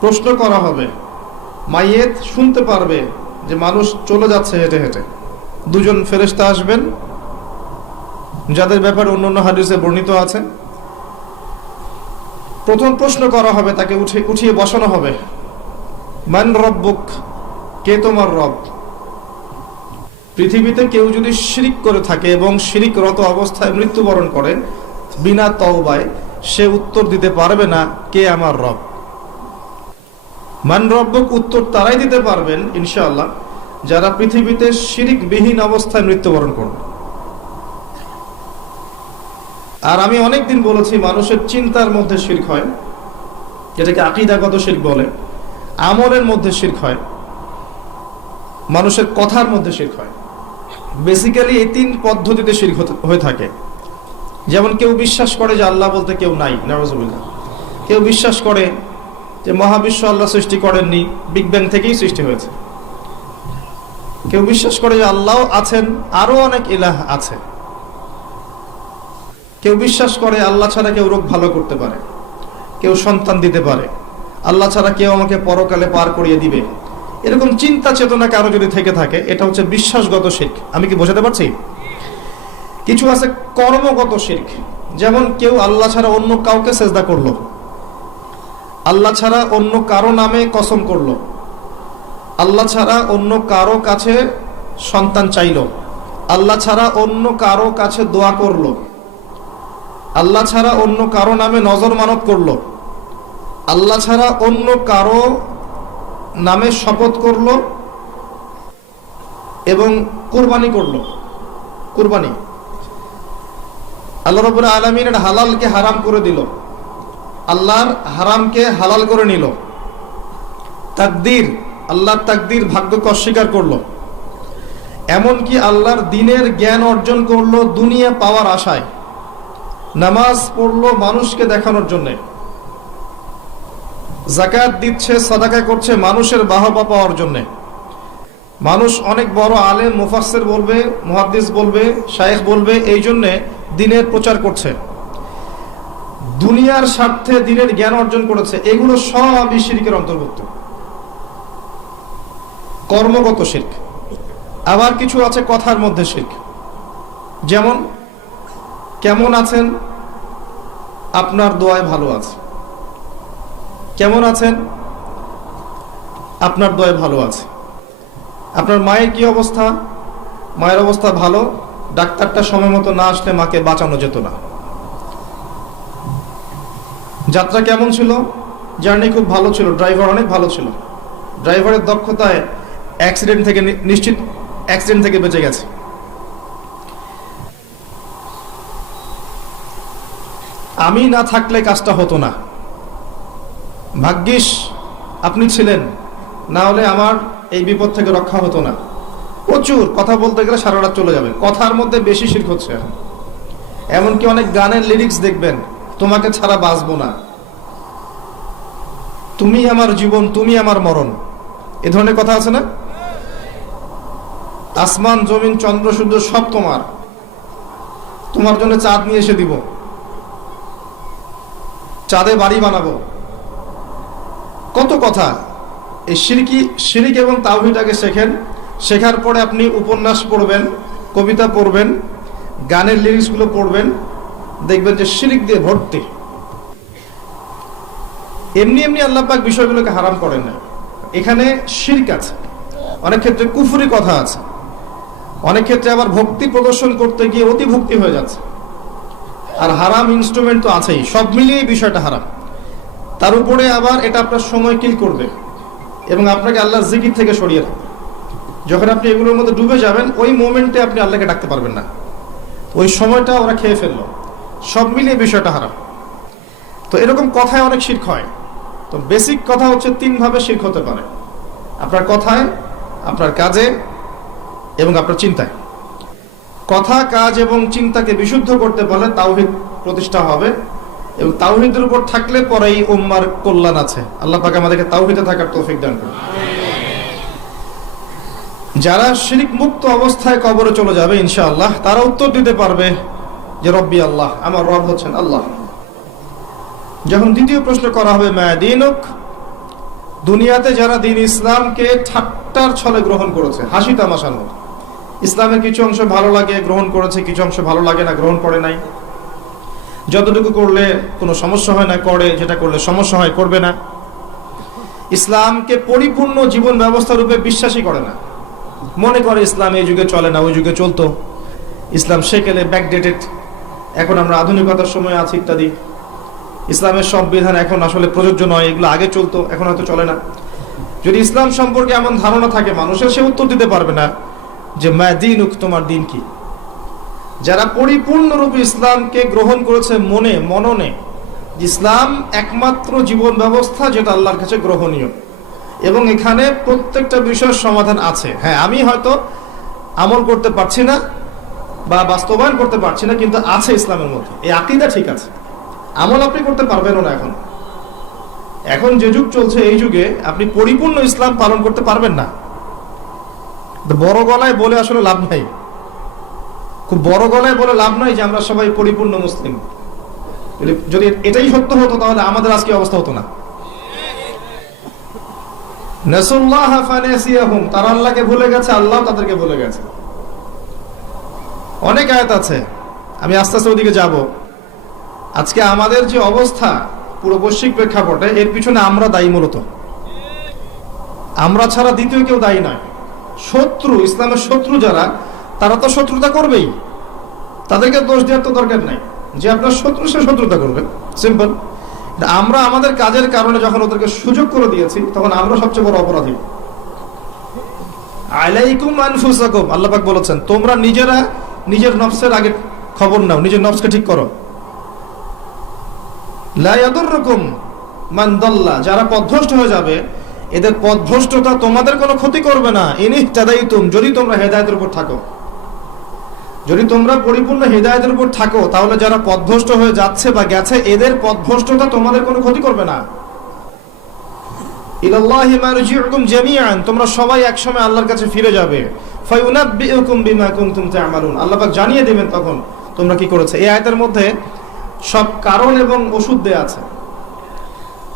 প্রশ্ন করা হবে, মাইয়েত শুনতে পারবে যে মানুষ চলে যাচ্ছে হেঁটে হেঁটে। দুজন ফেরেশতা আসবেন যাদের ব্যাপারে অন্যান্য হাদিসে বর্ণিত আছে। প্রথম প্রশ্ন করা হবে, তাকে উঠিয়ে বসানো হবে, মান রব্বুক, কে তোমার রব? পৃথিবীতে কেউ যদি শিরিক করে থাকে এবং শিরিকরত অবস্থায় মৃত্যুবরণ করে বিনা তওবায়, সে উত্তর দিতে পারবে না কে আমার রব। মান রব্বুক উত্তর তারাই দিতে পারবেন ইনশাআল্লাহ যারা পৃথিবীতে শিরিকবিহীন অবস্থায় মৃত্যুবরণ করবে। আর আমি অনেকদিন বলেছি, মানুষের চিন্তার মধ্যে শিরক হয়, যেটাকে আকীদাগত শিরক বলে। আমলের মধ্যে শিরক হয়, মানুষের কথার মধ্যে শিরক হয়। বেসিক্যালি এই তিন পদ্ধতিতে শিরক হয়ে থাকে। যেমন কেউ বিশ্বাস করে যে আল্লাহ বলতে কেউ নাই, নাউযুবিল্লাহ। কেউ বিশ্বাস করে যে মহাবিশ্ব আল্লাহ সৃষ্টি করেননি, বিগ ব্যাং থেকেই সৃষ্টি হয়েছে। কেউ বিশ্বাস করে যে আল্লাহ আছেন, আরো অনেক ইলাহ আছে। কেউ বিশ্বাস করে আল্লাহ ছাড়া কেউ রোগ ভালো করতে পারে, কেউ সন্তান দিতে পারে, আল্লাহ ছাড়া কেউ আমাকে পরকালে পার করিয়ে দিবে। এরকম চিন্তা চেতনা কারো যদি থেকে থাকে, এটা হচ্ছে বিশ্বাসগত শিরক। আমি কি বোঝাতে পারছি? কিছু আছে কর্মগত শিরক। যেমন কেউ আল্লাহ ছাড়া অন্য কাউকে সেজদা করলো, আল্লাহ ছাড়া অন্য কারো নামে কসম করলো, আল্লাহ ছাড়া অন্য কারো কাছে সন্তান চাইলো, আল্লাহ ছাড়া অন্য কারো কাছে দোয়া করলো, আল্লাহ ছাড়া অন্য কারো নামে নজর মানত করলো, আল্লাহ ছাড়া অন্য কারো নামে শপথ করলো এবং কুরবানি করলো। কুরবানি আল্লাহ রাব্বুল আলামিনের হালালকে হারাম করে দিল, আল্লাহর হারামকে হালাল করে নিল। তাকদীর, আল্লাহর তাকদীর, ভাগ্যকে অস্বীকার করলো। এমনকি আল্লাহর দ্বীনের জ্ঞান অর্জন করলো দুনিয়া পাওয়ার আশায়। নামাজ পড়লো মানুষকে দেখানোর জন্যে, যাকাত দিচ্ছে, সাদাকা করছে মানুষের বাহবা পাওয়ার জন্যে। মানুষ অনেক বড় আলেম, মুফাসসির বলবে, মুহাদ্দিস বলবে, শায়েখ বলবে, এই জন্যে দ্বীনের প্রচার করছে, দুনিয়ার স্বার্থে দ্বীনের জ্ঞান অর্জন করেছে। এগুলো সবই শিরকের অন্তর্ভুক্ত, কর্মগত শিরক। আবার কিছু আছে কথার মধ্যে শিরক। যেমন, কেমন আছেন? আপনার দোয়ায় ভালো আছে। কেমন আছেন? আপনার দোয়ায় ভালো আছে। আপনার মায়ের কি অবস্থা? মায়ের অবস্থা ভালো, ডাক্তারটা সময় মতো না আসলে মাকে বাঁচানো যেত না। যাত্রা কেমন ছিল? জার্নি খুব ভালো ছিল, ড্রাইভার অনেক ভালো ছিল, ড্রাইভারের দক্ষতায় অ্যাক্সিডেন্ট থেকে নিশ্চিত অ্যাক্সিডেন্ট থেকে বেঁচে গেছে। আমি না থাকলে কাজটা হতো না, ভাগ্যিস আপনি ছিলেন, না হলে আমার এই বিপদ থেকে রক্ষা হতো না। প্রচুর কথা বলতে গেলে সারা রাত চলে যাবে। কথার মধ্যে বেশি শিরক হচ্ছে এখন। এমনকি অনেক গানের লিরিক্স দেখবেন, তোমাকে ছাড়া বাঁচবো না, তুমি আমার জীবন, তুমি আমার মরণ, এ ধরনের কথা আছে না? আসমান জমিন চন্দ্র সূর্য সব তোমার, তোমার জন্য চাঁদ নিয়ে এসে দিব, চাঁদে বাড়ি বানাবো, কত কথা। এই শিরিক এবং তাওহীদ আগে শেখেন, শেখার পরে আপনি উপন্যাস পড়বেন, কবিতা পড়বেন, গানের লিরিক্সগুলো পড়বেন, দেখবেন যে শিরিক দিয়ে ভর্তি। এমনি এমনি আল্লাহ পাক বিষয়গুলোকে হারাম করেন না, এখানে শিরক আছে। অনেক ক্ষেত্রে কুফরি কথা আছে, অনেক ক্ষেত্রে আবার ভক্তি প্রদর্শন করতে গিয়ে অতি ভক্তি হয়ে যাচ্ছে। আর হারাম ইনস্ট্রুমেন্ট তো আছেই, সব মিলিয়ে বিষয়টা হারাম। তার উপরে আবার এটা আপনার সময় কিল করবে এবং আপনাকে আল্লাহর জিকির থেকে সরিয়ে রাখবে। যখন আপনি এগুলোর মধ্যে ডুবে যাবেন, ওই মোমেন্টে আপনি আল্লাহকে ডাকতে পারবেন না, ওই সময়টা ওরা খেয়ে ফেললো। সব মিলিয়ে বিষয়টা হারাম। তো এরকম কথায় অনেক শিরক হয়। তো বেসিক কথা হচ্ছে, তিনভাবে শিরক হতে পারে: আপনার কথায়, আপনার কাজে এবং আপনার চিন্তায়। কথা, কাজ এবং চিন্তাকে বিশুদ্ধ করতে পারলে তাওহীদ প্রতিষ্ঠা হবে, এবং তাওহীদের উপর থাকলে পরেই উম্মার কল্যাণ আছে। আল্লাহ পাক আমাদেরকে তাওহীদে থাকার তৌফিক দান করুন। যারা শিরক মুক্ত অবস্থায় কবরে চলে যাবে ইনশাআল্লাহ, তারা উত্তর দিতে পারবে যে রব্বি আল্লাহ, আমার রব হচ্ছেন আল্লাহ। যখন দ্বিতীয় প্রশ্ন করা হবে, মা দীনুক, দুনিয়াতে যারা দিন ইসলামকে ঠাট্টার ছলে গ্রহণ করেছে, হাসি তামাশার মতো, ইসলামের কিছু অংশ ভালো লাগে গ্রহণ করেছে, কিছু অংশ ভালো লাগে না গ্রহণ করে নাই, যতটুকু করলে কোনো সমস্যা হয় না করে, যেটা করলে সমস্যা হয় করবে না, ইসলামকে পরিপূর্ণ জীবন ব্যবস্থা রূপে বিশ্বাসই করে না, মনে করে ইসলাম এই যুগে চলে না ওই যুগে চলতো, ইসলাম সেকেলে ব্যাকডেটেড, এখন আমরা আধুনিকতার সময় আছি ইত্যাদি, ইসলামের সব বিধান এখন আসলে প্রযোজ্য নয়, এগুলো আগে চলতো এখন হয়তো চলে না। যদি ইসলাম সম্পর্কে এমন ধারণা থাকে মানুষের, সে উত্তর দিতে পারবে না যে মা দীনুক, তোমার দিন কি। যারা পরিপূর্ণরূপে ইসলামকে গ্রহণ করেছে মননে, ইসলাম একমাত্র জীবন ব্যবস্থা যেটা আল্লাহর কাছে গ্রহণীয়, এবং এখানে প্রত্যেকটা বিষয়ের সমাধান আছে। হ্যাঁ, আমি হয়তো আমল করতে পারছি না বা বাস্তবায়ন করতে পারছি না, কিন্তু আছে ইসলামের মধ্যে, এই আকীদা ঠিক আছে। আমল আপনি করতে পারবেনও না। এখন যে যুগ চলছে, এই যুগে আপনি পরিপূর্ণ ইসলাম পালন করতে পারবেন না। বড় গলায় বলে আসলে লাভ নাই, খুব বড় গলায় বলে লাভ নাই যে আমরা সবাই পরিপূর্ণ মুসলিম। যদি এটাই সত্য হতো তাহলে আমাদের আজকে অবস্থা হতো না। নাসুল্লাহ ফানাসিয়াহুম, তারা আল্লাহকে ভুলে গেছে, আল্লাহ তাদেরকে ভুলে গেছে। অনেক আয়াত আছে, আমি আস্তে আস্তে ওদিকে যাব। আজকে আমাদের যে অবস্থা পুরো বৈশ্বিক প্রেক্ষাপটে, এর পিছনে আমরা দায়ী। মূলত আমরা ছাড়া দ্বিতীয় কেউ দায়ী নয়। শত্রু, ইসলামের শত্রু যারা, তারা তো শত্রুতা করবেই, তাদেরকে দোষ দেওয়ার তো দরকার নাই। যে আপনার শত্রু, সে শত্রুতা করবে, সিম্পল। আমরা আমাদের কাজের কারণে যখন ওদেরকে সুযোগ করে দিয়েছি, তখন আমরা সবচেয়ে বড় অপরাধী। আলাইকুম আনফুসাকুম, আল্লাহ পাক বলেছেন তোমরা নিজেরা নিজের নফসের আগে খবর নাও, নিজের নফসকে ঠিক করো। লা ইয়াদুররুকুম মান দাল্লা, যারা পথভ্রষ্ট হয়ে যাবে, এদের পথভ্রষ্টতা তোমাদের কোনো ক্ষতি করবে না। ইনিহতাদাইতুম, যদি তোমরা হেদায়েতের উপর থাকো, যদি তোমরা পরিপূর্ণ হেদায়েতের উপর থাকো, তাহলে যারা পথভ্রষ্ট হয়ে যাচ্ছে বা গেছে, এদের পথভ্রষ্টতা তোমাদের কোনো ক্ষতি করবে না। ইলাল্লাহি মারজিউকুম জামিআন, তোমরা সবাই একসময় আল্লাহর কাছে ফিরে যাবে। ফায়ুনাব্বিউকুম বিমা কুনতুম তা'মালুন, আল্লাহ পাক জানিয়ে দিবেন তখন তোমরা কি করেছে। এই আয়াতের মধ্যে সব কারণ এবং ওষুধ দেয়া আছে,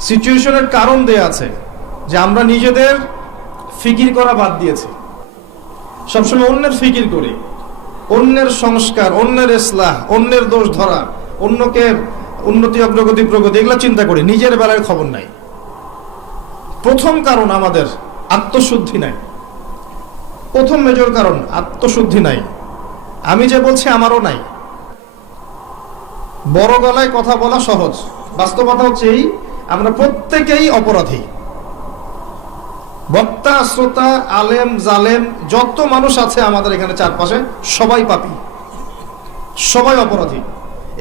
সিচুয়েশনের কারণ দেয়া আছে, যে আমরা নিজেদের ফিকির করা বাদ দিয়েছি, সবসময় অন্যের ফিকির করি, অন্যের সংস্কার, অন্যের ইসলাহ, অন্যের দোষ ধরা, অন্যকে উন্নতি অগ্রগতি প্রগতি এগুলো চিন্তা করি, নিজের বেলায় খবর নাই। প্রথম কারণ আমাদের আত্মশুদ্ধি নাই। প্রথম মেজর কারণ আত্মশুদ্ধি নাই। আমি যে বলছি আমারও নাই। বড় গলায় কথা বলা সহজ, বাস্তবতা হচ্ছে এই, আমরা প্রত্যেকেই অপরাধী। বক্তা, শ্রোতা, আলেম, জালেম, যত মানুষ আছে আমাদের এখানে চারপাশে, সবাই পাপী, সবাই অপরাধী,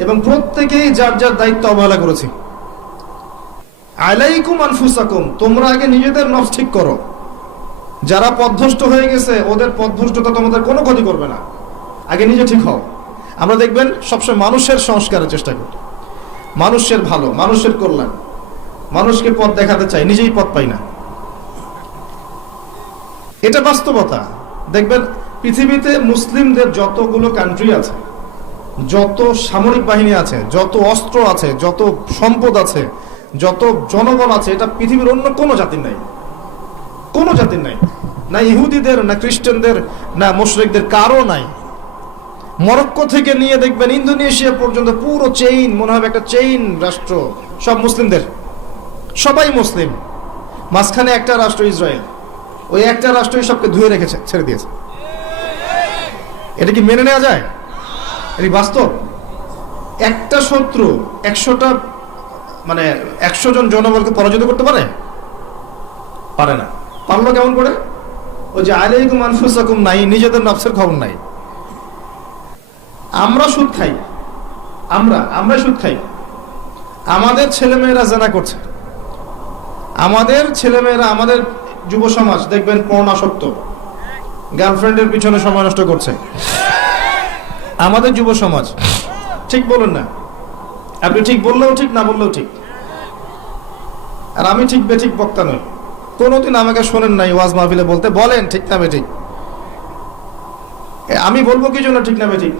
এবং প্রত্যেকেই যার যার দায়িত্ব অবহেলা করেছি। আলাইকুম আনফুসাকুম, তোমরা আগে নিজেদের নফস ঠিক করো। যারা পথভ্রষ্ট হয়ে গেছে, ওদের পথভ্রষ্টতা তোমাদের কোনো ক্ষতি করবে না। আগে নিজে ঠিক হও। আমরা দেখবেন সবসময় মানুষের সংস্কারের চেষ্টা করি, মানুষের ভালো, মানুষের কল্যাণ, মানুষকে পথ দেখাতে চাই, নিজেই পথ পাই না। এটা বাস্তবতা। দেখবেন পৃথিবীতে মুসলিমদের যতগুলো কান্ট্রি আছে, যত সামরিক বাহিনী আছে, যত অস্ত্র আছে, যত সম্পদ আছে, যত জনবল আছে, এটা পৃথিবীর অন্য কোনো জাতির নাই, কোনো জাতির নাই। না ইহুদিদের, না খ্রিস্টানদের, না মুশরিকদের, কারো নাই। মরক্কো থেকে নিয়ে দেখবেন ইন্দোনেশিয়া পর্যন্ত পুরো চেইন, মনে হবে একটা চেইন রাষ্ট্র, সব মুসলিমদের, সবাই মুসলিম। মাঝখানে একটা রাষ্ট্র ইসরায়েল, ওই একটা রাষ্ট্রই সবকে ধুয়ে রেখেছে, ছেড়ে দিয়েছে। এটা কি মেনে নেওয়া যায়? এটা বাস্তব। একটা শত্রু 100টা, মানে 100 জন জনবলকে পরাজিত করতে পারে? পারে না। পারলো কেমন করে? ওই যে আলাইকুম আনফুসাকুম নাই, নিজেদের নফসের খবর নাই। আমরা সুদ খাই, আমরা সুদ খাই। আমাদের ছেলেমেয়েরা জেনা করছে, আমাদের ছেলেমেয়েরা, আমাদের যুব সমাজ দেখবেন পর্ণাসক্ত, গার্লফ্রেন্ডের পিছনে সময় নষ্ট করছে। আমাদের যুব সমাজ, ঠিক বলুন না? আপনি ঠিক বললেও ঠিক, না বললেও ঠিক। আর আমি ঠিক বেঠিক বক্তা নই, কোনোদিন আমাকে শোনেন নাই ওয়াজ মাহফিলে বলতে, বলেন ঠিক না বেঠিক। আমি বলবো কি জন্য ঠিক না বেঠিক?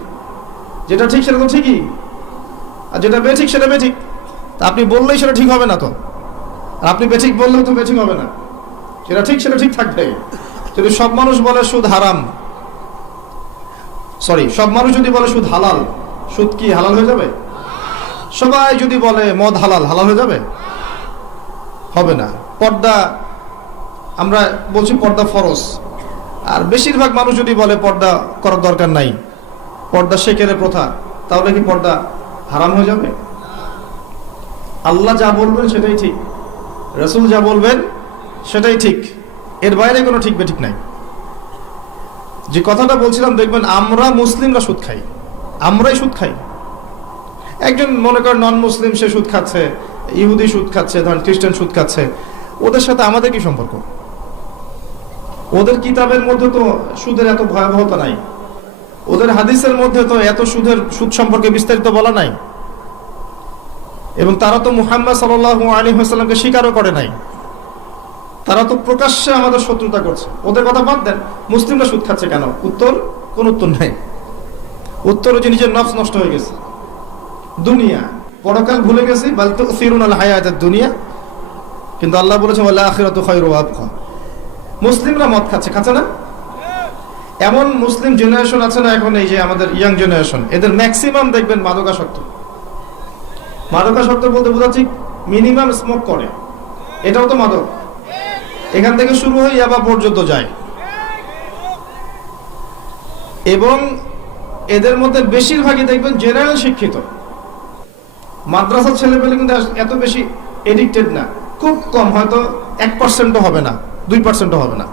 যেটা ঠিক সেটা তো ঠিকই, আর যেটা বেঠিক সেটা বেঠিক। তা আপনি বললেই সেটা ঠিক হবে না তো। আর আপনি বেঠিক বললেও তো বেঠিক হবে না, সেটা ঠিক থাকবে। যদি সব মানুষ বলে সুদ হারাম, সব মানুষ যদি বলে সুদ হালাল, সুদ কি হালাল হয়ে যাবে? সবাই যদি বলে মদ হালাল, হালাল হয়ে যাবে? হবে না। পর্দা, আমরা বলছি পর্দা ফরজ, আর বেশিরভাগ মানুষ যদি বলে পর্দা করার দরকার নাই, পর্দা শেখের প্রথা, তাহলে কি পর্দা হারাম হয়ে যাবে? আল্লাহ যা বলবেন সেটাই ঠিক, রাসূল যা বলবেন সেটাই ঠিক, এর বাইরে কোনো ঠিক বেঠিক নাই। যে কথাটা বলছিলাম, দেখবেন আমরা মুসলিমরা সুদ খাই, আমরাই সুদ খাই। একজন মনে করেন নন মুসলিম, সে সুদ খাচ্ছে, ইহুদি সুদ খাচ্ছে, ধরেন খ্রিস্টান সুদ খাচ্ছে, ওদের সাথে আমাদের কি সম্পর্ক? ওদের কিতাবের মধ্যে তো সুদের এত ভয়াবহতা নাই, ওদের হাদিসের মধ্যে তো এত সুদ সম্পর্কে বিস্তারিত বলা নাই, এবং তারা তো মুহাম্মদ সাল্লাল্লাহু আলাইহি ওয়াসাল্লামকে স্বীকারও করে নাই। তারা তো প্রকাশ্যে আমাদের শত্রুতা করছে। ওদের কথা বাদ দেন, মুসলিমরা সুদ খাচ্ছে কেন? কোন উত্তর নাই। উত্তর হচ্ছে নিজের নফস নষ্ট হয়ে গেছে, দুনিয়া, পরকাল ভুলে গেছি। বাল তুসিরুনাল হায়াতাদ দুনিয়া, কিন্তু আল্লাহ বলেছেন ওয়াল আখিরাতু খায়রু ওয়া আবকা। মুসলিমরা মদ খাচ্ছে না? এমন মুসলিম জেনারেশন আছে না এখন, এই যে আমাদের ইয়াং জেনারেশন, এদের ম্যাক্সিমাম দেখবেন মাদকাসক্ত। মাদকাসক্ত বলতে বোঝাচ্ছি মিনিমাম স্মোক করে, এটাও তো মাদক। এখান থেকে শুরু হয়ে ইয়াবা পর্যন্ত যায়, এবং এদের মধ্যে বেশিরভাগই দেখবেন জেনারেল শিক্ষিত। মাদ্রাসার ছেলেপেলে কিন্তু এত বেশি এডিক্টেড না, খুব কম, হয়তো 1% হবে না, 2% হবে না।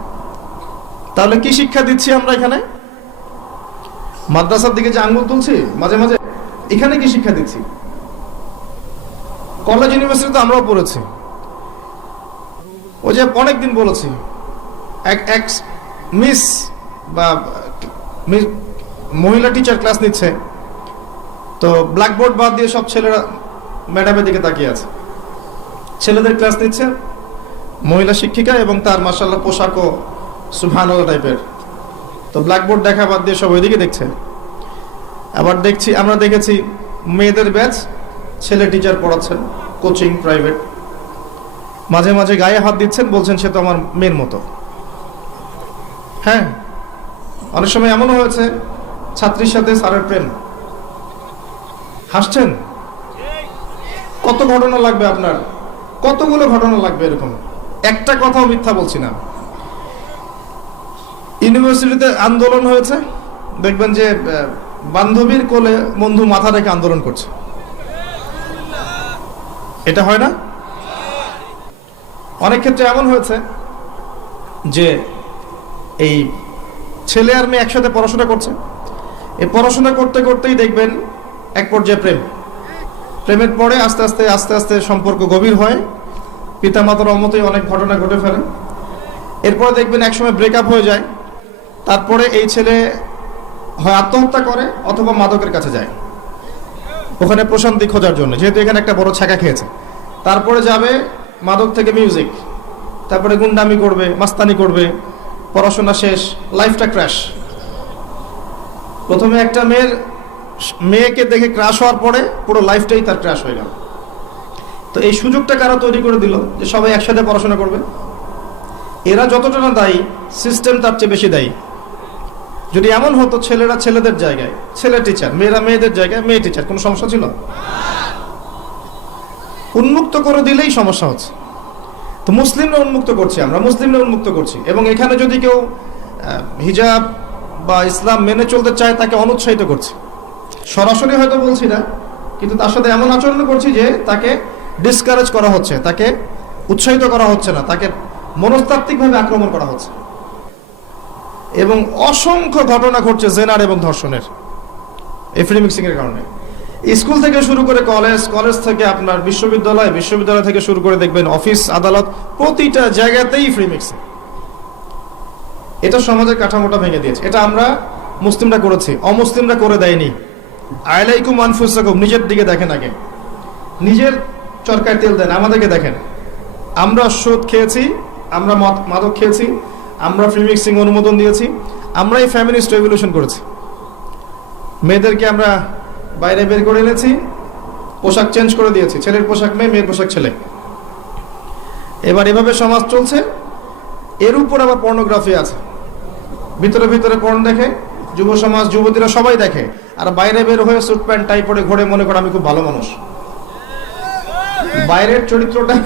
তাহলে কি শিক্ষা দিচ্ছি আমরা এখানে? মাদ্রাসার দিকে যে আঙ্গুল তুলছি মাঝে মাঝে, এখানে কি শিক্ষা দিচ্ছি? কলেজ ইউনিভার্সিটি তো আমরাও পড়েছি। ওই যে অনেকদিন বলেছি, এক মিস বা মহিলা টিচার ক্লাস নিচ্ছে, তো ব্ল্যাকবোর্ড বাদ দিয়ে সব ছেলেরা ম্যাডামের দিকে তাকিয়ে আছে। ছেলেদের ক্লাস নিচ্ছে মহিলা শিক্ষিকা, এবং তার মাশাআল্লাহ পোশাকও সুবহানাল্লাহ টাইপের, তো ব্ল্যাকবোর্ড দেখা বাদ দিয়ে সব ওইদিকে দেখছে। আবার আমরা দেখেছি মেয়েদের ব্যাচ, ছেলে টিচার পড়াচ্ছেন, কোচিং প্রাইভেট, মাঝে মাঝে গায়ে হাত দিচ্ছেন, বলছেন সে তো আমার মেয়ের মতো। হ্যাঁ, অনেক সময় এমনও হয়েছে ছাত্রীর সাথে স্যারের প্রেম। হাসছেন? কত ঘটনা লাগবে আপনার, কতগুলো ঘটনা লাগবে এরকম, একটা কথাও মিথ্যা বলছি না। ইউনিভার্সিটিতে আন্দোলন হয়েছে, দেখবেন যে বান্ধবীর কোলে বন্ধু মাথা রেখে আন্দোলন করছে। এটা হয় না? অনেক ক্ষেত্রে এমন হয়েছে যে এই ছেলে আর মেয়ে একসাথে পড়াশোনা করছে, এই পড়াশোনা করতে করতেই দেখবেন এক পর্যায়ে প্রেমের পরে আস্তে আস্তে সম্পর্ক গভীর হয়, পিতামাতার অমতেই অনেক ঘটনা ঘটে ফেলে। এরপরে দেখবেন একসময় ব্রেকআপ হয়ে যায়, তারপরে এই ছেলে হয় আত্মহত্যা করে অথবা মাদকের কাছে যায় ওখানে প্রশান্তি খোঁজার জন্য, যেহেতু এখানে একটা বড় ছ্যাঁকা খেয়েছে। তারপরে যাবে মাদক থেকে মিউজিক, তারপরে গুন্ডামি করবে, মাস্তানি করবে, পড়াশোনা শেষ, লাইফটা ক্র্যাশ। প্রথমে একটা মেয়েকে দেখে ক্র্যাশ হওয়ার পরে পুরো লাইফটাই তার ক্র্যাশ হয়ে গেল। তো এই সুযোগটা কারা তৈরি করে দিল যে সবাই একসাথে পড়াশোনা করবে? এরা যতটা না দায়ী, সিস্টেম তার চেয়ে বেশি দায়ী। যদি এমন হতো ছেলেরা ছেলেদের জায়গায় ছেলে টিচার, মেয়েরা মেয়েদের জায়গায় মেয়ে টিচার, কোনো সমস্যা ছিল? উন্মুক্ত করে দিলেই সমস্যা হচ্ছে। তো মুসলিমরা উন্মুক্ত করছি, আমরা মুসলিমরা উন্মুক্ত করছি, এবং এখানে যদি কেউ হিজাব বা ইসলাম মেনে চলতে চায় তাকে অনুৎসাহিত করছি। সরাসরি হয়তো বলছি না, কিন্তু তার সাথে এমন আচরণ করছি যে তাকে ডিসকারেজ করা হচ্ছে, তাকে উৎসাহিত করা হচ্ছে না, তাকে মনস্তাত্ত্বিকভাবে আক্রমণ করা হচ্ছে। এবং অসংখ্য ঘটনা ঘটছে জেনার এবং ধর্ষণের, এই ফ্রি মিক্সিং এর কারণে। স্কুল থেকে শুরু করে কলেজ থেকে আপনার বিশ্ববিদ্যালয় থেকে শুরু করে দেখবেন অফিস আদালত, প্রতিটা জায়গাতেই ফ্রি মিক্সিং। এটা সমাজের কাঠামোটা ভেঙে দিয়েছে। এটা আমরা মুসলিমরা করেছি, অমুসলিমরা করে দেয়নি। আলাইকুম আনফুসাকুম, নিজের দিকে দেখেন আগে, নিজের চরকায় তেল দেন, আমাদেরকে দেখেন। আমরা সুদ খেয়েছি, আমরা মাদক খেয়েছি, আমরা ফ্রি মিক্সিং অনুমোদন দিয়েছি, আমরাই ফ্যামিলিস্ট রেভলিউশন করেছি। মেয়েদেরকে আমরা বাইরে বের করে এনেছি, পোশাক চেঞ্জ করে দিয়েছি, ছেলের পোশাক মেয়ে, মেয়ের পোশাক ছেলে। এবার এভাবে সমাজ চলছে, এর উপর আবার পর্নোগ্রাফি আছে, ভিতরে ভিতরে পর্ন দেখে যুব সমাজ, যুবতীরা সবাই দেখে, আর বাইরে বের হয়ে স্যুট প্যান্ট টাই পরে ঘোরে, মনে করে আমি খুব ভালো মানুষ। বাইরের চরিত্রটা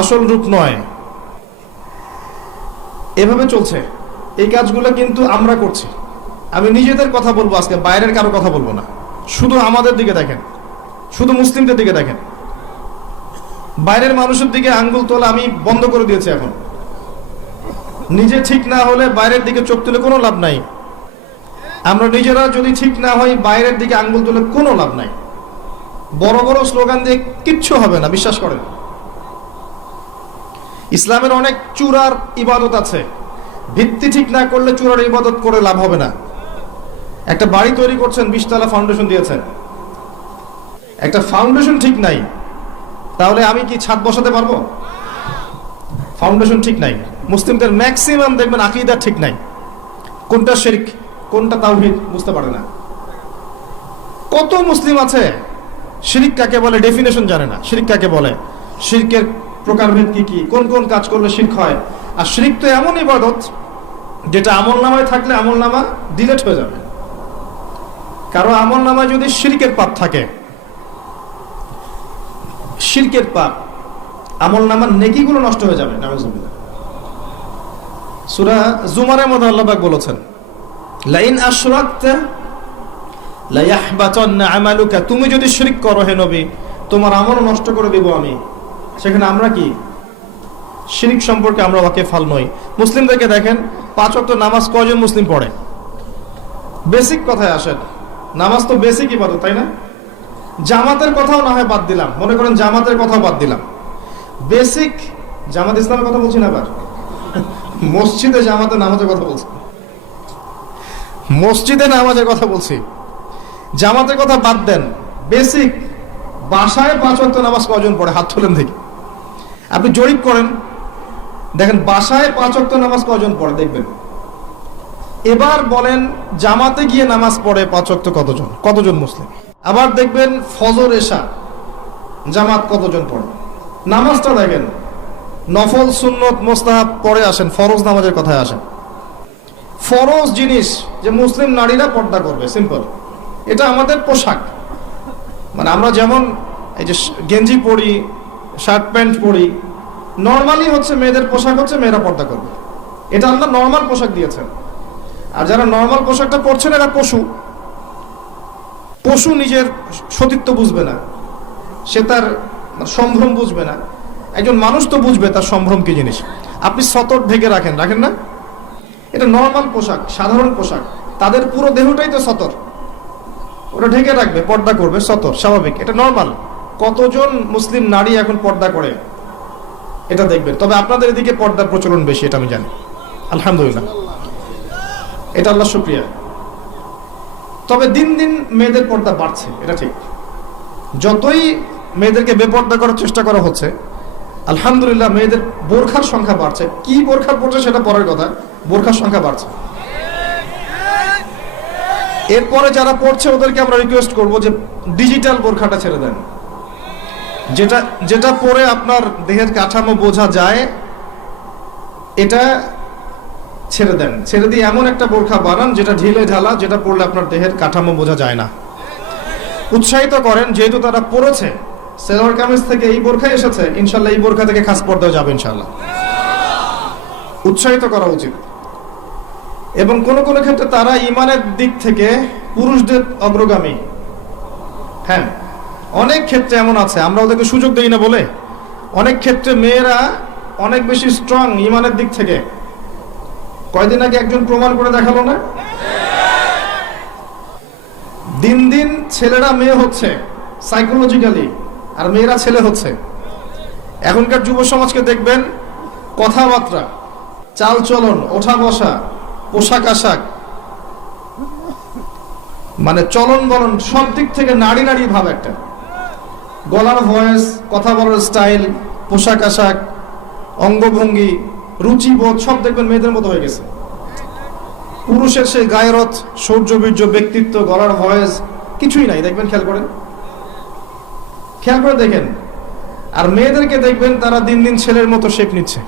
আসল রূপ নয়। এভাবে চলছে। এই কাজগুলো কিন্তু আমরা করছি। আমি নিজেদের কথা বলবো আজকে, বাইরের কারো কথা বলবো না। শুধু আমাদের দিকে দেখেন, শুধু মুসলিমদের দিকে দেখেন। বাইরের মানুষের দিকে আঙ্গুল তোলা আমি বন্ধ করে দিয়েছি এখন। নিজে ঠিক না হলে বাইরের দিকে চোখ তুলে কোনো লাভ নাই। আমরা নিজেরা যদি ঠিক না হই, বাইরের দিকে আঙ্গুল তুলে কোনো লাভ নাই। বড় বড় স্লোগান দিয়ে কিচ্ছু হবে না, বিশ্বাস করেন। ইসলামের অনেক চূড়ার ইবাদত আছে, ভিত্তি ঠিক না করলে চূড়ার ইবাদত করে লাভ হবে না। একটা বাড়ি তৈরি করছেন, 20 তলা ফাউন্ডেশন দিয়েছেন, একটা ফাউন্ডেশন ঠিক নাই, তাহলে আমি কি ছাদ বসাতে পারবো? ফাউন্ডেশন ঠিক নাই। মুসলিমদের ম্যাক্সিমাম দেখবেন আকীদা ঠিক নাই, কোনটা শিরক কোনটা তাওহীদ বুঝতে পারে না। কত মুসলিম আছে শিরক কাকে বলে ডেফিনেশন জানে না, শিরক কাকে বলে, শিরকের প্রকারভেদ কি কি, কোন কোন কাজ করলে শিরক হয়। আর শিরক তো এমন ইবাদত যেটা আমলনামায় থাকলে আমলনামা ডিলিট হয়ে যাবে। কারো আমলনামায় যদি শিরকের পাপ থাকে, শিরকের পাপ, আমলনামার নেকিগুলো নষ্ট হয়ে যাবে। নাউযুবিল্লাহ। সূরা জুমারের মধ্যে আল্লাহ পাক বলেছেন, লাইন আশরাকতা লা ইয়াহবাতান্না আমালুকা, তুমি যদি শিরক করো হে নবী, তোমার আমল নষ্ট করে দেব আমি। সেখানে আমরা কি শিরক সম্পর্কে আমরা ওয়াকিফাল নই। মুসলিমদেরকে দেখেন, 5 ওয়াক্ত নামাজ কয়জন মুসলিম পড়ে? বেসিক কথায় আসেন, নামাজ তো বেসিক ইবাদত, তাই না? জামাতের কথাও না হয় বাদ দিলাম, মনে করেন জামাতের কথাও বাদ দিলাম, বেসিক জামাত ইসলামের কথা বলছি না, আবার মসজিদে জামাতে নামাজের কথা বলছি, মসজিদে নামাজের কথা বলছি। জামাতের কথা বাদ দেন, বেসিক বাসায় 5 ওয়াক্ত নামাজ কয়জন পড়ে? হাত তোলেন দেখি। আপনি জরিপ করেন, দেখেন বাসায় 5 ওয়াক্ত নামাজ কয়জন পড়ে দেখবেন। এবার বলেন জামাতে গিয়ে নামাজ পড়ে 5 ওয়াক্ত কতজন, কতজন মুসলিম? আবার দেখবেন ফজর এশা জামাত কতজন পড়ে। নামাজটা দেখেন, নফল সুন্নত মোস্তাহাব পরে আসেন, ফরজ নামাজের কথায় আসেন। ফরজ জিনিস যে মুসলিম নারীরা পর্দা করবে, সিম্পল। এটা আমাদের পোশাক, মানে আমরা যেমন এই যে গেঞ্জি পরি, শার্ট প্যান্ট পরি, নর্মালি হচ্ছে মেয়েদের পোশাক হচ্ছে মেয়েরা পর্দা করবে। এটা আল্লাহ নর্মাল পোশাক দিয়েছেন। আর যারা নর্মাল পোশাকটা পরছেন এরা পশু। পশু নিজের সতীত্ব বুঝবে না, সে তার সম্ভ্রম বুঝবে না। একজন মানুষ তো বুঝবে তার সম্ভ্রম কি জিনিস। আপনি সতর ঢেকে রাখেন, রাখেন না? এটা নর্মাল পোশাক, সাধারণ পোশাক। তাদের পুরো দেহটাই তো সতর, ওরা ঢেকে রাখবে, পর্দা করবে, সতর, স্বাভাবিক, এটা নর্মাল। কতজন মুসলিম নারী এখন পর্দা করে এটা দেখবেন। তবে আপনাদের এদিকে পর্দার প্রচলন বেশি, এটা আমি জানি, আলহামদুলিল্লাহ, এটা আল্লাহ শুকরিয়া। তবে দিন দিন মেয়েদের পর্দা বাড়ছে, এটা ঠিক। যতই মেয়েদেরকে বেপর্দা করার চেষ্টা করা হচ্ছে, আলহামদুলিল্লাহ মেয়েদের বোরখার সংখ্যা বাড়ছে। কি বোরখা পড়ছে সেটা পরের কথা, বোরখার সংখ্যা বাড়ছে। এরপরে যারা পড়ছে ওদেরকে আমরা রিকোয়েস্ট করব যে ডিজিটাল বোরখাটা ছেড়ে দেন, যেটা যেটা পরে আপনার দেহের কাঠামো বোঝা যায়, এটা ছেড়ে দেন। ছেড়ে দিয়ে এমন একটা বোরখা বানান যেটা ঢিলে ঢালা, যেটা পরলে আপনার দেহের কাঠামো বোঝা যায় না। উৎসাহিত করেন, যেহেতু তারা পড়েছে, সেলোয়ার কামিজ থেকে এই বোরখা এসেছে, ইনশাল্লাহ এই বোরখা থেকে খাস পর্দাও যাবে ইনশাল্লাহ। উৎসাহিত করা উচিত। এবং কোন কোন ক্ষেত্রে তারা ইমানের দিক থেকে পুরুষদের অগ্রগামী। হ্যাঁ, অনেক ক্ষেত্রে এমন আছে, আমরা ওদেরকে সুযোগ দেই না বলে। অনেক ক্ষেত্রে মেয়েরা অনেক বেশি স্ট্রং ইমানের দিক থেকে। কয়দিন আগে একজন প্রমাণ করে দেখালো না? দিন দিন ছেলেরা মেয়ে হচ্ছে সাইকোলজিক্যালি, আর মেয়েরা ছেলে হচ্ছে। এখনকার যুব সমাজকে দেখবেন, কথাবার্তা, চাল চলন, ওঠা বসা, পোশাক আশাক, মানে চলন বলন, সব দিক থেকে নারী নারী ভাব একটা। গলার ভয়েস, কথা বলার স্টাইল, পোশাক আশাক, অঙ্গভঙ্গি, রুচিবোধ সব দেখবেন মেয়েদের মতো হয়ে গেছে। পুরুষের সেই গায়রত, শৌর্যবীর্য, ব্যক্তিত্ব, গলার ভয়েস কিছুই নাই, দেখবেন, খেয়াল করে দেখেন। আর মেয়েদেরকে দেখবেন তারা দিন দিন ছেলের মতো শেপ নিচ্ছে,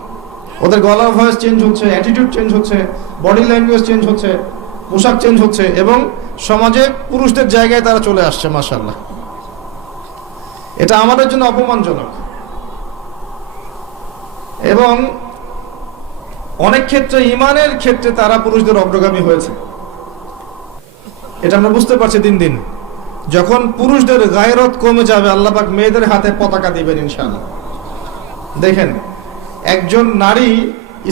ওদের গলার ভয়েস চেঞ্জ হচ্ছে, অ্যাটিটিউড চেঞ্জ হচ্ছে, বডি ল্যাঙ্গুয়েজ চেঞ্জ হচ্ছে, পোশাক চেঞ্জ হচ্ছে, এবং সমাজে পুরুষদের জায়গায় তারা চলে আসছে। মাশাআল্লাহ, এটা আমাদের জন্য অপমানজনক। এবং অনেক ক্ষেত্রে ইমানের ক্ষেত্রে তারা পুরুষদের অগ্রগামী হয়েছে, এটা আমরা বুঝতে পারছি দিন দিন। যখন পুরুষদের গায়রত কমে যাবে, আল্লাহ পাক মেয়েদের হাতে পতাকা দিবেন ইনশাআল্লাহ। দেখেন, একজন নারী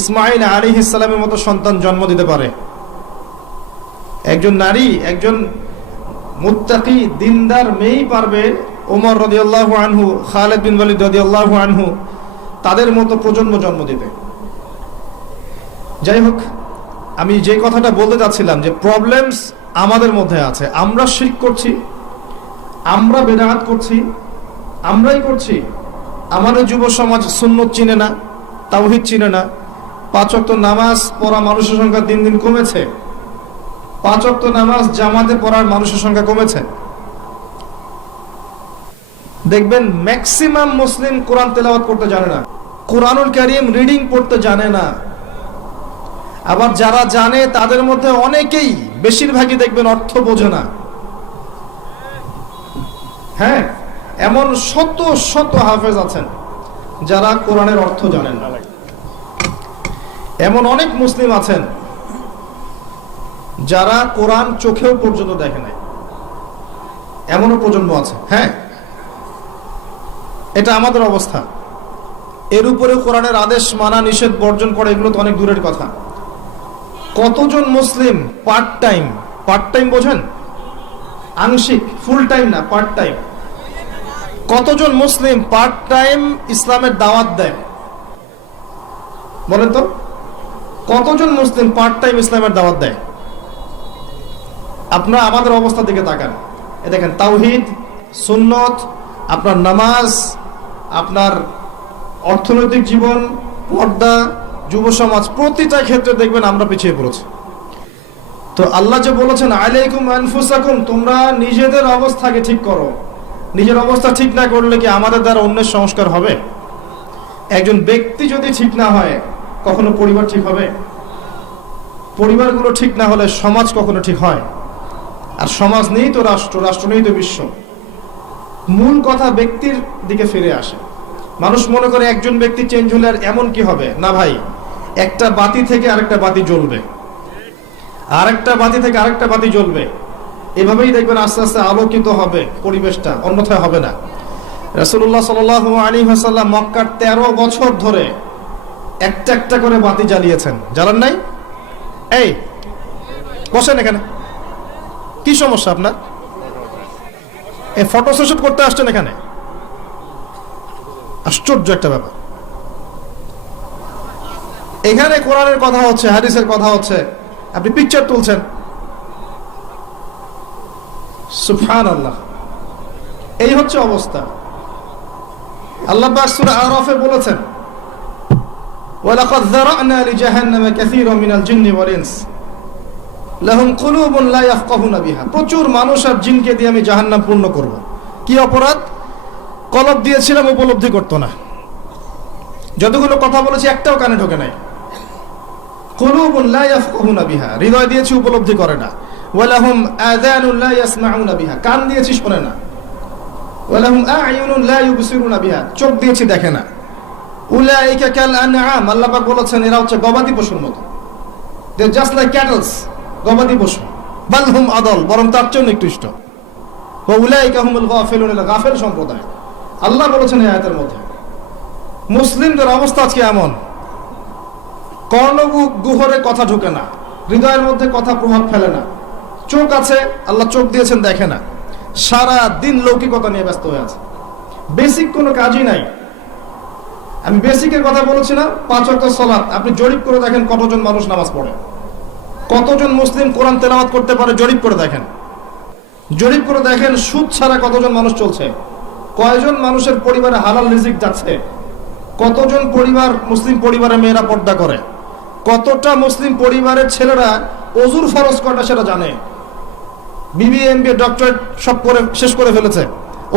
ইসমাঈল আলাইহিস সালামের মতো সন্তান জন্ম দিতে পারে। একজন নারী, একজন মুত্তাকি দিনদার মেয়েই পারবে ওমর রাদিয়াল্লাহু আনহু, খালিদ বিন ওয়ালিদ রাদিয়াল্লাহু আনহু তাদের মতো প্রজন্ম জন্ম দিতে। যাই হোক, আমি যে কথাটা বলতে চাচ্ছিলাম যে প্রবলেমস আমাদের মধ্যে আছে। আমরা শিরক করছি, আমরা বিদআত করছি, আমরাই করছি। আমাদের যুব সমাজ সুন্নত চিনে না, তাওহীদ চিনে না। 5 ওয়াক্ত নামাজ পড়া মানুষের সংখ্যা দিন দিন কমেছে। 5 ওয়াক্ত নামাজ জামাতে পড়ার মানুষের সংখ্যা কমেছে। দেখবেন ম্যাক্সিমাম মুসলিম কোরআন তেলাওয়াত করতে জানে না, কোরআনুল কারীম রিডিং পড়তে জানে না। আবার যারা জানে তাদের মধ্যে অনেকেই, বেশিরভাগই দেখবেন অর্থ বোঝে না। হ্যাঁ, এমন শত শত হাফেজ আছেন যারা কোরআনের অর্থ জানেন না। এমন অনেক মুসলিম আছেন যারা কোরআন চোখেও পর্যন্ত দেখে নাই, এমনও প্রজন্ম আছে। হ্যাঁ, এটা আমাদের অবস্থা। এর উপরে কোরআনের আদেশ মানা, নিষেধ, বর্জন করা, এগুলো তো অনেক দূরের কথা। কতজন মুসলিম পার্ট টাইম বোঝেন? আংশিক, ফুল টাইম না, পার্ট টাইম। কতজন মুসলিম পার্ট টাইম ইসলামের দাওয়াত দেয়? বলেন তো, কতজন মুসলিম পার্ট টাইম ইসলামের দাওয়াত দেয়? আপনারা আমাদের অবস্থা দিকে তাকান। এ দেখেন, তাওহীদ, সুন্নত, আপনার নামাজ, আপনার অর্থনৈতিক জীবন, পর্দা, যুব সমাজ, প্রতিটা ক্ষেত্রে দেখবেন আমরা পিছিয়ে পড়েছি। তো আল্লাহ যে বলেছেন আলাইকুম আনফুসাকুম, তোমরা নিজেদের অবস্থাকে ঠিক করো। নিজের অবস্থা ঠিক না করলে কি আমাদের দ্বারা অন্যের সংস্কার হবে? একজন ব্যক্তি যদি ঠিক না হয়, কখনো পরিবার ঠিক হবে? পরিবারগুলো ঠিক না হলে সমাজ কখনো ঠিক হয়? আর সমাজ নেই তো রাষ্ট্র, রাষ্ট্র নেই তো বিশ্ব। মূল কথা ব্যক্তির দিকে ফিরে আসে। মানুষ মনে করে একজন ব্যক্তি চেঞ্জ হলে আর এমন কি হবে। না ভাই, একটা বাতি থেকে আরেকটা বাতি জ্বলবে, আরেকটা বাতি থেকে আরেকটা বাতি জ্বলবে। এভাবেই দেখবেন আস্তে আস্তে আলোকিত হবে পরিবেশটা, অন্যথায় হবে না। রাসূলুল্লাহ সাল্লাল্লাহু আলাইহি ওয়াসাল্লাম মক্কার 13 বছর ধরে একটা একটা করে বাতি জ্বালিয়েছেন। জ্বালান নাই? এই বসেন এখানে, কি সমস্যা আপনার? এই ফটো সেশন করতে আসছেন এখানে? আশ্চর্য একটা ব্যাপার। এখানে কোরআনের কথা হচ্ছে, হাদিসের কথা হচ্ছে, আপনি পিকচার তুলছেন। সুবহানাল্লাহ, এই হচ্ছে অবস্থা। আল্লাহ পাক সূরা আরাফে বলেছেন, ওয়ালাকাদ যারানা লিজাহান্নামা কাসীরাম মিনাল জিন্নি ওয়াল ইনস লাহুম কুলুবুন লা ইয়াফকাহুনা বিহা। প্রচুর মানুষ আর জিনকে দিয়ে আমি জাহান্নাম পূর্ণ করব। কি অপরাধ? কলব দিয়েছিলাম, উপলব্ধি করতো না। যতগুলো কথা বলেছি একটাও কানে ঢোকে নাই। কুলুবুন লা ইয়াফকাহুনা বিহা, হৃদয় দিয়েছি, উপলব্ধি করে না। ওয়ালাহুম আযানুন লা ইয়াসমাউনা বিহা, কান দিয়েছি, শোনে না। ওয়ালাহুম আ'য়ুনুন লা ইউবসিরুনা বিহা, চোখ দিয়েছি, দেখে না। উলাইকা কাল আনআম, আল্লাহ পাক বলেছেন এরা হচ্ছে গবাদি পশুর মতো। দে জাস্ট লাইক ক্যাটলস, গবাদি পশু। বাল হুম আদল, বরং তার চেয়ে নিকৃষ্ট। ওয়া উলাইকা হুমুল গাফিলুন, এরা গাফিল সম্প্রদায়। আল্লাহ বলেছেন এই আয়াতের মধ্যে। মুসলিমদের অবস্থা আজকে এমন, কর্ণগুহরে কথা ঢোকে না, হৃদয়ের মধ্যে কথা প্রভাব ফেলে না। চোখ আছে, আল্লাহ চোখ দিয়েছেন, দেখে না। সারা দিন লৌকিকতা নিয়ে ব্যস্ত হয়ে আছে, বেসিক কোনো কাজই নাই। আমি বেসিকের কথা বলেছি না, 5 ওয়াক্ত সালাত। আপনি জরিপ করে দেখেন কতজন মানুষ নামাজ পড়ে, কতজন মুসলিম কোরআন তেলাওয়াত করতে পারে, জরিপ করে দেখেন। জরিপ করে দেখেন সুদ ছাড়া কতজন মানুষ চলছে, কয়জন মানুষের পরিবারে হালাল রিজিক যাচ্ছে, কতজন পরিবার, মুসলিম পরিবারের মেয়েরা পর্দা করে, কতটা মুসলিম পরিবারের ছেলেরা ওযুর ফরজ কয়টা সেটা জানে। বিবি, এমবিএ, ডক্টরেট সব করে শেষ করে ফেলেছে,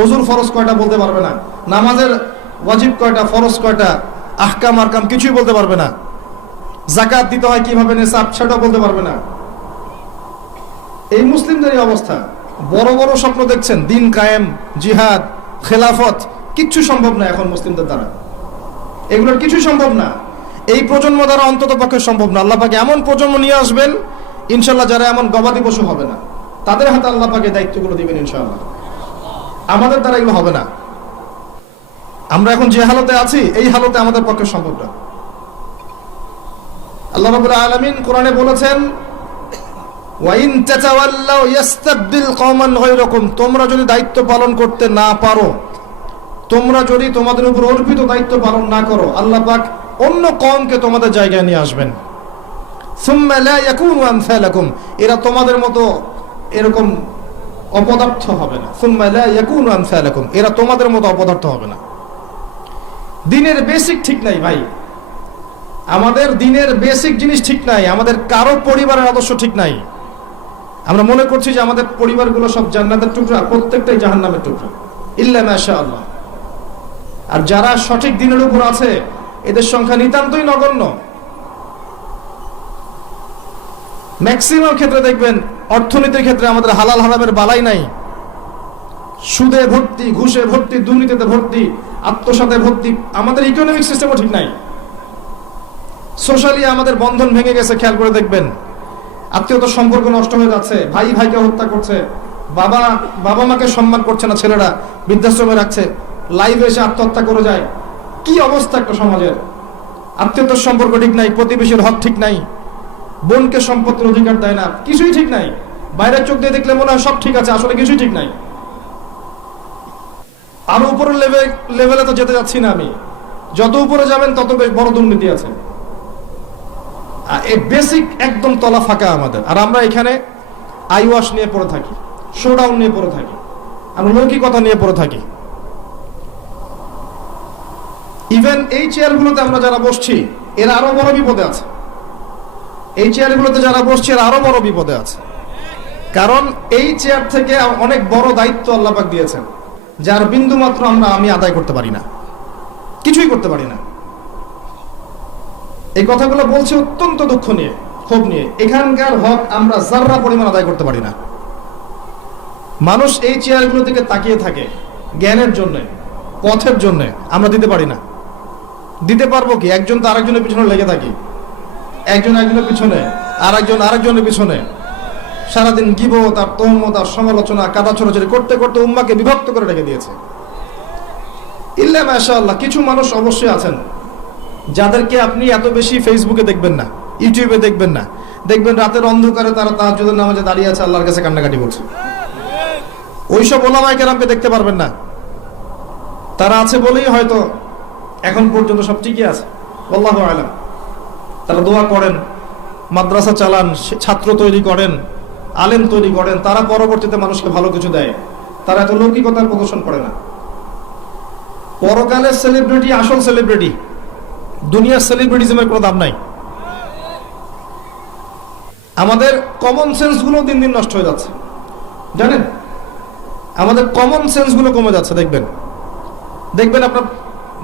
ওযুর ফরজ কয়টা বলতে পারবে না। নামাজের ওয়াজিব কয়টা, ফরজ কয়টা, আহকাম আরকাম কিছুই বলতে পারবে না। যাকাত দিতে হয় কিভাবে, নিসাব সেটাও বলতে পারবে না। এই মুসলিমদের অবস্থা। বড় বড় স্বপ্ন দেখছেন, দিন কায়েম, জিহাদ, খেলাফত, কিচ্ছু সম্ভব না এখন মুসলিমদের দ্বারা। এগুলোর কিছুই সম্ভব না। এই প্রজন্ম দ্বারা অন্তত পক্ষে সম্ভব না। আল্লাহ পাকে এমন প্রজন্ম নিয়ে আসবেন ইনশাল্লাহ, যারা এমন গবাদি পশু হবে না, তাদের হাতে আল্লাহ পাকে দায়িত্বগুলো দিবেন ইনশাআল্লাহ। আমাদের দ্বারা এগুলো হবে না। আমরা এখন যে হালতে আছি, এই হালতে আমাদের পক্ষে সম্ভব না। আল্লাহ রাব্বুল আলামিন কোরআনে বলেছেন, ওয়াইন তাতাওয়াল্লাউ ইস্তাবদিল কওমান গায়রাকুম, তোমরা যদি দায়িত্ব পালন করতে না পারো, তোমরা যদি তোমাদের উপর অর্পিত দায়িত্ব পালন না করো, আল্লাহ পাক অন্য কওমকে তোমাদের জায়গায় নিয়ে আসবেন। সুম্মা লা ইয়াকুনু আমসালাকুম, এরা তোমাদের মতো এরকম অপদার্থ হবে না। সুম্মা লা ইয়াকুনু আমসালাকুম, এরা তোমাদের মতো অপদার্থ হবে না। দিনের বেসিক ঠিক নাই ভাই, আমাদের দিনের বেসিক জিনিস ঠিক নাই, আমাদের কারো পরিবারের আদর্শ ঠিক নাই। আমরা মনে করছি যে আমাদের পরিবারগুলো সব জান্নাতের টুকরা, প্রত্যেকটাই জাহান্নামের টুকরা, ইল্লা মাশাআল্লাহ। আর যারা সঠিক দিনের উপর আছে, এদের সংখ্যা নিতান্তই নগণ্য। ম্যাক্সিমাম ক্ষেত্রে দেখবেন অর্থনীতির ক্ষেত্রে আমাদের হালাল হারামের বালাই নাই। সুদে ভর্তি, ঘুষে ভর্তি, দুর্নীতিতে ভর্তি, আত্মসাতে ভর্তি। আমাদের ইকোনমিক সিস্টেমও ঠিক নাই। সোশ্যালি আমাদের বন্ধন ভেঙে গেছে, খেয়াল করে দেখবেন। আত্মীয়তার সম্পর্ক নষ্ট হয়ে যাচ্ছে, ভাই ভাইকে হত্যা করছে, বাবা মাকে সম্মান করছে না, ছেলেরা বৃদ্ধাশ্রমে রাখছে, লাইভে এসে আত্মহত্যা করে যায়। কি অবস্থা একটা সমাজের! আত্মীয়তার সম্পর্ক ঠিক নাই, প্রতিবেশীর হক ঠিক নাই, বোনকে সম্পত্তির অধিকার দেয় না, কিছুই ঠিক নাই। বাইরের চোখ দিয়ে দেখলে মনে হয় সব ঠিক আছে, আসলে কিছুই ঠিক নাই। আরো উপরের লেভেলে তো যেতে যাচ্ছি না আমি। যত উপরে যাবেন তত বড় দুর্নীতি আছে। এই বেসিক একদম তলা ফাঁকা আমাদের। আর আমরা এখানে আইওয়াশ নিয়ে পড়ে থাকি, শোডাউন নিয়ে পড়ে থাকি, আমরা লৌকিকতা নিয়ে পড়ে থাকি। ইভেন এই চেয়ারগুলোতে আমরা যারা বসছি, এরা আরো বড় বিপদে আছে। এই চেয়ারগুলোতে যারা বসছে, এরা আরো বড় বিপদে আছে। কারণ এই চেয়ার থেকে অনেক বড় দায়িত্ব আল্লাহ পাক দিয়েছেন, যার বিন্দু মাত্র আমি আদায় করতে পারি না, কিছুই করতে পারি না। এই কথাগুলো বলছি অত্যন্ত দুঃখ নিয়ে, ক্ষোভ নিয়ে। এখানকার হক আমরা যাররা পরিমাণ আদায় করতে পারি না। মানুষ এই চেয়ারগুলোর দিকে তাকিয়ে থাকে জ্ঞানের জন্য, পথের জন্য, আমরা দিতে পারি না। দিতে পারবো কি? একজন তো আরেকজনের পিছনে লেগে থাকি, একজন একজনের পিছনে, আরেকজন আরেকজনের পিছনে, সারাদিন গীবত আর তহমত আর সমালোচনা, কাদা ছড়াছড়ি করতে করতে উম্মাকে বিভক্ত করে রেখে দিয়েছে। ইল্লা মাশাআল্লাহ, কিছু মানুষ অবশ্যই আছেন যাদেরকে আপনি এত বেশি ফেসবুকে দেখবেন না, ইউটিউবে দেখবেন না। দেখবেন রাতের অন্ধকারে তারা তাহাজ্জুদের নামাজে দাঁড়িয়ে আছে, আল্লাহর কাছে কান্নাকাটি করছে। ওইসব ওলামায়ে কেরামকে দেখতে পারবেন না। তারা আছে বলেই হয়তো এখন পর্যন্ত সব ঠিকই আছে, আল্লাহু আ'লাম। তারা দোয়া করেন, মাদ্রাসা চালান, ছাত্র তৈরি করেন, আলেম তৈরি করেন, তারা পরবর্তীতে মানুষকে ভালো কিছু দেয়। তারা এত লৌকিকতার প্রদর্শন করে না। পরকালের সেলিব্রিটি আসল সেলিব্রিটি, দুনিয়ার সেলিব্রিটিজমের কোনো দাম নাই। আমাদের কমন সেন্স গুলো দিন দিন নষ্ট হয়ে যাচ্ছে, জানেন? আমাদের কমন সেন্স গুলো কমে যাচ্ছে। দেখবেন আপনার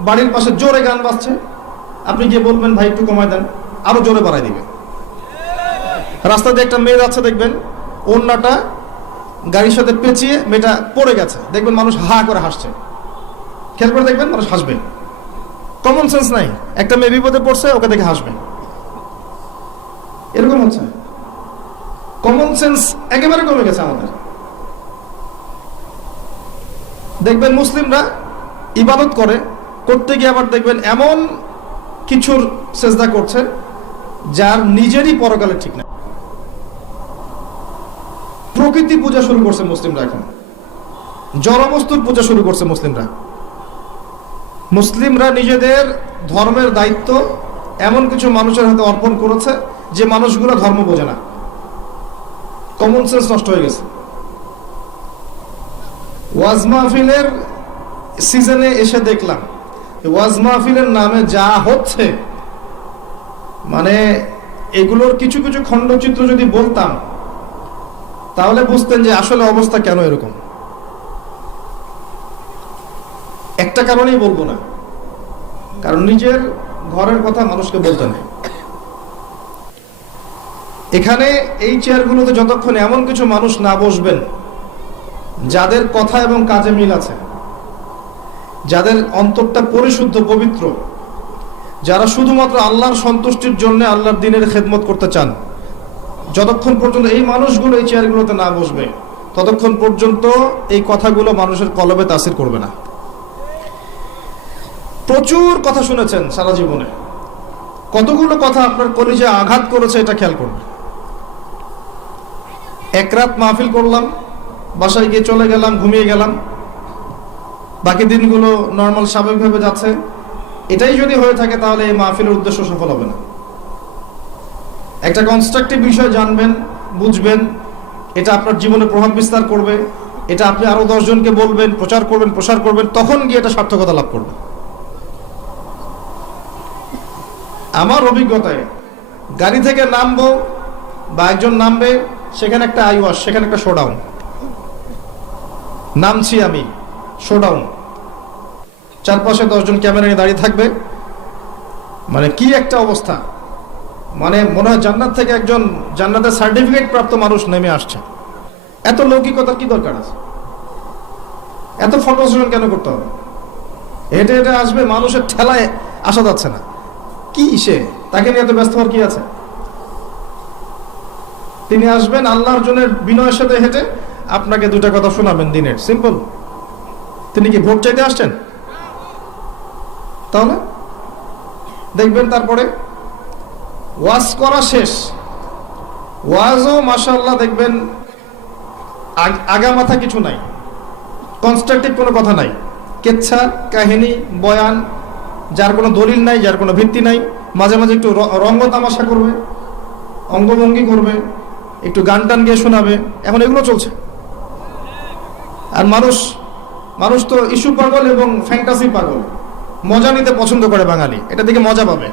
বাড়ির পাশে জোরে গান বাজছে, আপনি গিয়ে বলবেন ভাই একটু কমায় দেন, আরো জোরে বাড়াই দিবে। রাস্তা দিয়ে একটা মেয়ে যাচ্ছে, দেখবেন ওড়নাটা গাড়ির সাথে পেঁচিয়ে মেয়েটা পড়ে গেছে, দেখবেন মানুষ হা করে হাসছে। খেয়াল করে দেখবেন, মানুষ হাসবে। কমন সেন্স নাই। একটা মেয়ে বিপদে পড়ছে, ওকে দেখে হাসবে, এরকম হচ্ছে। কমন সেন্স একেবারে কমে গেছে আমাদের। দেখবেন মুসলিমরা ইবাদত করতে গিয়ে আবার দেখবেন এমন কিছুর সেজদা করছে যার নিজেরই পরকালে ঠিক না। প্রকৃতি পূজা শুরু করছে মুসলিমরা, এখন জড়বস্তুর পূজা শুরু করছে মুসলিমরা নিজেদের ধর্মের দায়িত্ব এমন কিছু মানুষের হাতে অর্পণ করেছে যে মানুষগুলো ধর্ম বোঝে না। কমন সেন্স নষ্ট হয়ে গেছে। ওয়াজ মাহফিলের সিজনে এসে দেখলাম ওয়াজ মাহফিলের নামে যা হচ্ছে, মানে এগুলোর কিছু কিছু খণ্ডচিত্র যদি বলতাম তাহলে বুঝতেন যে আসলে অবস্থা কেন এরকম। একটা কারণেই বলবো না, কারণ নিজের ঘরের কথা মানুষকে বলতে নেই। এখানে এই চেয়ারগুলোতে যতক্ষণ এমন কিছু মানুষ না বসবেন যাদের কথা এবং কাজে মিল আছে, যাদের অন্তরটা পরিশুদ্ধ পবিত্র, যারা শুধুমাত্র আল্লাহর সন্তুষ্টির জন্য আল্লাহর দ্বীনের খেদমত করতে চান, যতক্ষণ পর্যন্ত এই মানুষগুলো এই চেয়ারগুলোতে না বসবে ততক্ষণ পর্যন্ত এই কথাগুলো মানুষের কলবে তাসির করবে না। প্রচুর কথা শুনেছেন সারা জীবনে, কতগুলো কথা আপনার কলিজে আঘাত করেছে এটা খেয়াল করবেন। এক রাত মাহফিল করলাম, বাসায় গিয়ে চলে গেলাম, ঘুমিয়ে গেলাম, বাকি দিনগুলো নর্মাল স্বাভাবিকভাবে যাচ্ছে। এটাই যদি হয়ে থাকে তাহলে এই মাহফিলের উদ্দেশ্য সফল হবে না। একটা কনস্ট্রাকটিভ বিষয় জানবেন, বুঝবেন, এটা আপনার জীবনে প্রভাব বিস্তার করবে, এটা আপনি আরো 10 জনকে বলবেন, প্রচার করবেন, প্রসার করবেন, তখন গিয়ে এটা সার্থকতা লাভ করবে। আমার অভিজ্ঞতায় গাড়ি থেকে নামবো বা একজন নামবে, সেখানে একটা আইওয়াস, সেখানে একটা শোডাউন, নামছি আমি, শোডাউন, চারপাশে 10 জন ক্যামেরা নিয়ে দাঁড়িয়ে থাকবে, মানে কি একটা অবস্থা, মানে মনে হয় জান্নাত থেকে একজন জান্নাতের সার্টিফিকেট প্রাপ্ত মানুষ নেমে আসছে। এত লৌকিকতার কি দরকার আছে? এত ফটো সেশন কেন করতে হবে? হেঁটে হেঁটে আসবে, মানুষের ঠেলায় আসা যাচ্ছে না, কি সে, তাকে নিয়ে এত ব্যস্ত হওয়ার কি আছে? তিনি আসবেন আল্লাহর জন্য বিনয়ের সাথে হেঁটে আপনাকে 2টা কথা শোনাবেন দিনের, সিম্পল। তিনি কি ভোট চাইতে আসছেন? তাহলে দেখবেন তারপরে ওয়াজ করা শেষ, ওয়াজও মাশাআল্লাহ দেখবেন আগা মাথা কিছু নাই, কনস্ট্রাকটিভ কোনো কথা নাই, কেচ্ছা কাহিনী বয়ান, যার কোনো দলিল নাই, যার কোনো ভিত্তি নাই, মাঝে মাঝে একটু রঙ্গ তামাশা করবে, অঙ্গভঙ্গি করবে, একটু গান টান গিয়ে শোনাবে, এখন এগুলো চলছে। আর মানুষ তো ইস্যু পাগল এবং ফ্যান্টাসি পাগল, মজা নিতে পছন্দ করে বাঙালি, এটা দেখে মজা পাবে,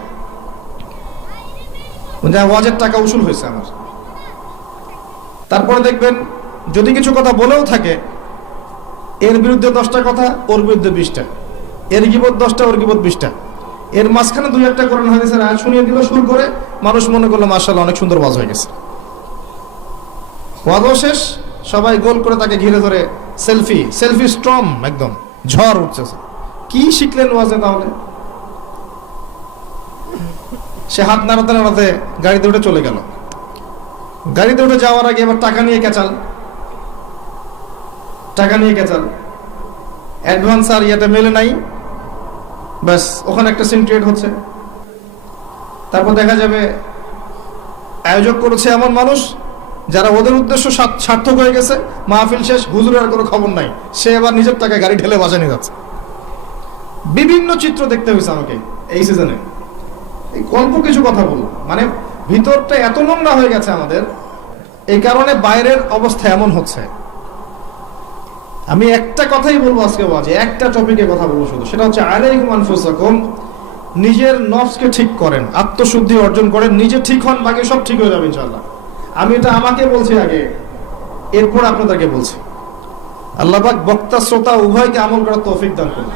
ওয়াজের টাকা উসুল হয়েছে আমার। তারপরে দেখবেন যদি কিছু কথা বলেও থাকে, এর বিরুদ্ধে 10টা কথা, ওর বিরুদ্ধে 20টা, এর গীবত 10টা, ওর গীবত 20টা, এর মাঝখানে 2-1টা কোরআন হাদিসের আয়াত শুনিয়ে দিল সুর করে, মানুষ মনে করলো মাশাআল্লাহ অনেক সুন্দর ওয়াজ হয়ে গেছে। ওয়াজও শেষ, সবাই গোল করে তাকে ঘিরে ধরে সেলফি স্ট্রম, একদম ঝড় উঠছে। কি শিখলেন ওয়াজে তাহলে? সে হাত নাড়াতে নাড়াতে গাড়িতে উঠে চলে গেল। গাড়িতে উঠে যাওয়ার আগে এবার টাকা নিয়ে কেচাল, অ্যাডভান্স আর ইয়েটা মেলে নাই, ব্যাস ওখানে একটা সিন ক্রিয়েট হচ্ছে। তারপর দেখা যাবে আয়োজক করেছে এমন মানুষ যারা ওদের উদ্দেশ্য সার্থক হয়ে গেছে, মাহফিল শেষ, হুজুরের আর কোনো খবর নাই, সে এবার নিজের টাকায় গাড়ি ঢেলে বাসা নিয়ে যাচ্ছে। বিভিন্ন চিত্র দেখতে হয়েছে আমাকে এই সিজনে। এই অল্প কিছু কথা বলবো, মানে ভিতরটা এত নোংরা হয়ে গেছে আমাদের, এই কারণে বাইরের অবস্থা এমন হচ্ছে। আমি একটা কথাই বলবো আজকে, বাজে একটা টপিকে কথা বলবো শুধু, সেটা হচ্ছে আলাইকুম আনফুসাকুম, নিজের নফসকে ঠিক করেন, আত্মশুদ্ধি অর্জন করেন, নিজে ঠিক হন, বাকি সব ঠিক হয়ে যাবে ইনশাআল্লাহ। আমি এটা আমাকে বলছি আগে, এরপর আপনাদেরকে বলছি। আল্লাহ পাক বক্তা শ্রোতা উভয়কে আমল করার তৌফিক দান করুন।